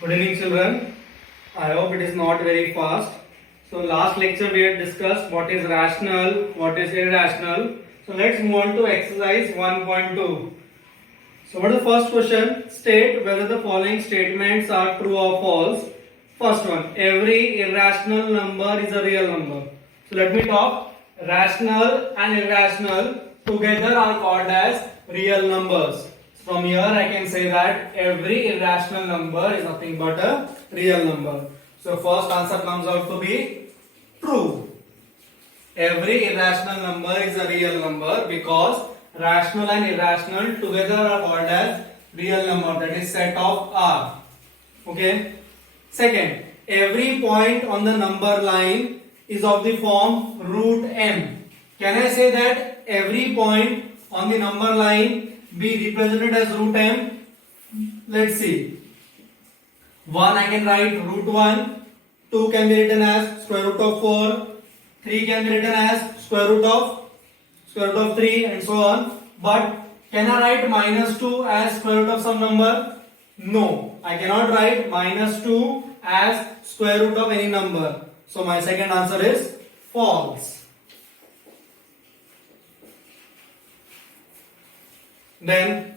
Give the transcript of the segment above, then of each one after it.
Good evening, children. I hope it is not very fast. So, last lecture we had discussed what is rational, what is irrational. So, let's move on to exercise 1.2. So, what is the first question? State whether the following statements are true or false. First one, every irrational number is a real number. So, let me talk. Rational and irrational together are called as real numbers. From here I can say that every irrational number is nothing but a real number. So first answer comes out to be true. Every irrational number is a real number because rational and irrational together are called as real number, that is set of R. Okay. Second, every point on the number line is of the form root m. Can I say that every point on the number line be represented as root m? Let's see. 1 I can write root 1, 2 can be written as square root of 4, 3 can be written as square root of 3 and so on. But can I write minus 2 as square root of some number? No, I cannot write minus 2 as square root of any number. So my second answer is false. Then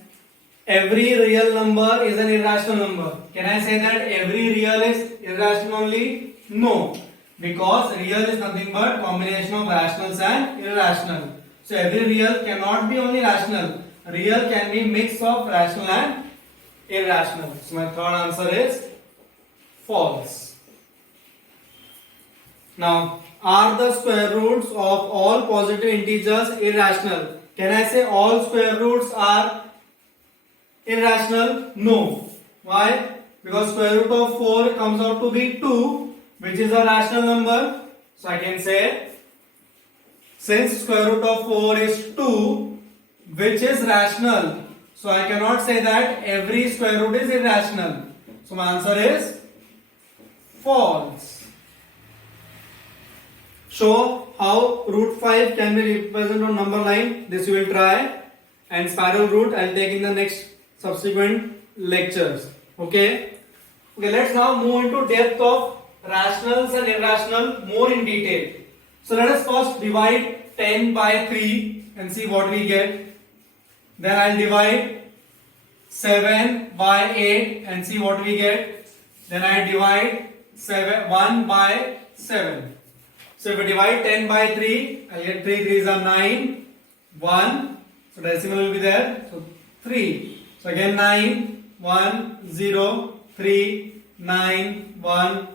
every real number is an irrational number. Can I say that every real is irrational only? No, because real is nothing but combination of rationals and irrational. So every real cannot be only rational. Real can be mix of rational and irrational. So my third answer is false. Now, are the square roots of all positive integers irrational? Can I say all square roots are irrational? No. Why? Because square root of 4 comes out to be 2, which is a rational number. So I can say, since square root of 4 is 2, which is rational, so I cannot say that every square root is irrational. So my answer is false. Show how root 5 can be represented on number line. This we will try, and spiral root I will take in the next subsequent lectures. Okay. Let's now move into depth of rationals and irrational more in detail. So let us first divide 10 by 3 and see what we get. Then I will divide 7 by 8 and see what we get. Then I divide 1 by 7. So if we divide 10 by 3, I get 3 3s are 9, 1, so decimal will be there, so 3. So again 9, 1, 0, 3, 9, 1,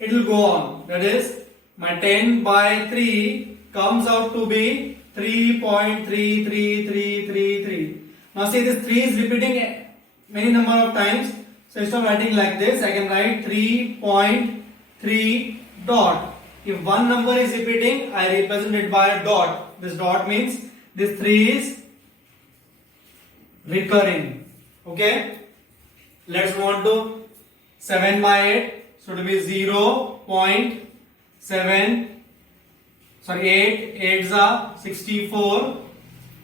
it will go on. That is, my 10 by 3 comes out to be 3.33333. Now see, this 3 is repeating many number of times. So instead of writing like this, I can write 3.3 dot. If one number is repeating, I represent it by a dot. This dot means this 3 is recurring. Okay. Let's move on to 7 by 8. So it will be 0.7. Sorry, 8 8s are 64.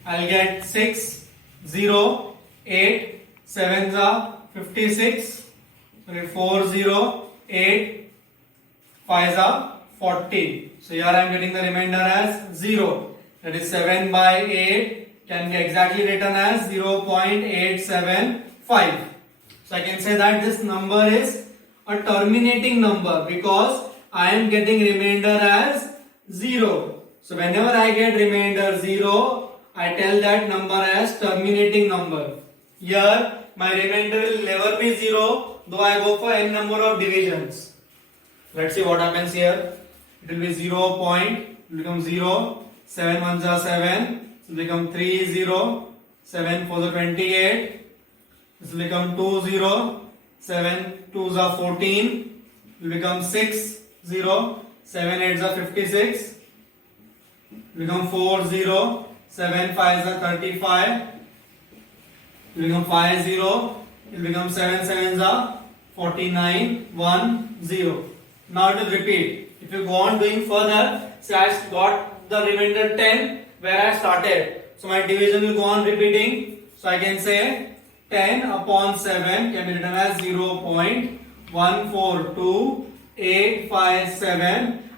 I'll get 6 0 8 7s are 56. Sorry, 4 0 8 5s are 40. So here I am getting the remainder as 0. That is 7 by 8 can be exactly written as 0.875. So I can say that this number is a terminating number because I am getting remainder as 0. So whenever I get remainder 0, I tell that number as terminating number. Here my remainder will never be 0 though I go for n number of divisions. Let's see what happens here. It will be 0 point, it will become 0, 7 1s are 7, it will become 3 0, 7 4s are 28, this will become 2 0, 7 2s are 14, it will become 6 0, 7 8s are 56, it will become 4 0, 7 5s are 35, it will become 5 0, it will become 7 7s are 49, 1 0. Now it will repeat. If you go on doing further, say I got the remainder 10 where I started. So my division will go on repeating. So I can say 10 upon 7 can be written as 0.1 1, 4, 2, 8, 5, 7,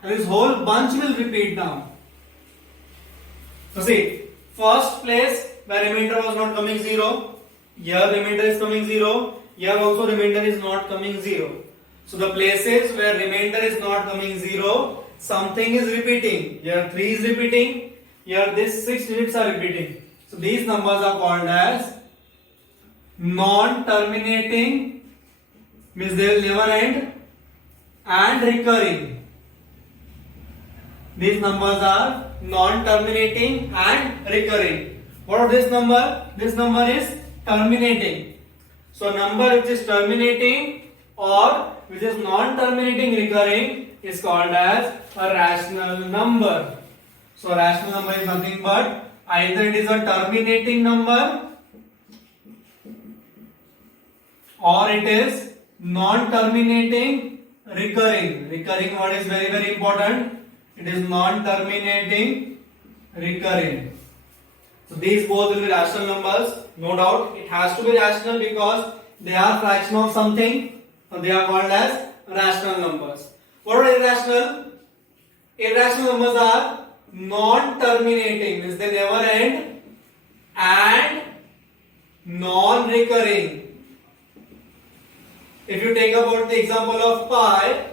and this whole bunch will repeat now. So see, first place where remainder was not coming 0, here remainder is coming 0, here also remainder is not coming 0. So the places where remainder is not coming 0, something is repeating. Here 3 is repeating, here this 6 digits are repeating. So these numbers are called as non-terminating, means they will never end, and recurring. These numbers are non-terminating and recurring. What is this number? This number is terminating. So number which is terminating or which is non-terminating recurring is called as a rational number. So a rational number is nothing but either it is a terminating number or it is non-terminating recurring. Recurring word is very, very important. It is non-terminating recurring. So these both will be rational numbers. No doubt it has to be rational because they are fraction of something. So they are called as rational numbers. What are irrational? Irrational numbers are non-terminating, means they never end, and non-recurring. If you take about the example of pi,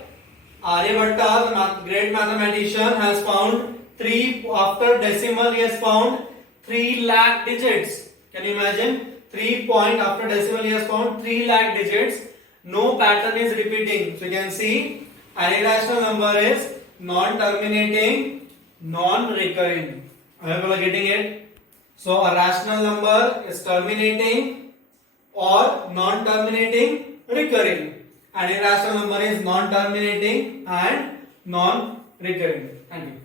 Aryabhatta, the great mathematician, has found 3 after decimal. He has found 3 lakh digits. Can you imagine? 3 point after decimal he has found 3 lakh digits. No pattern is repeating. So you can see an irrational number is non-terminating, non-recurring. I hope you are getting it. So a rational number is terminating or non-terminating, recurring. An irrational number is non-terminating and non-recurring. Thank you.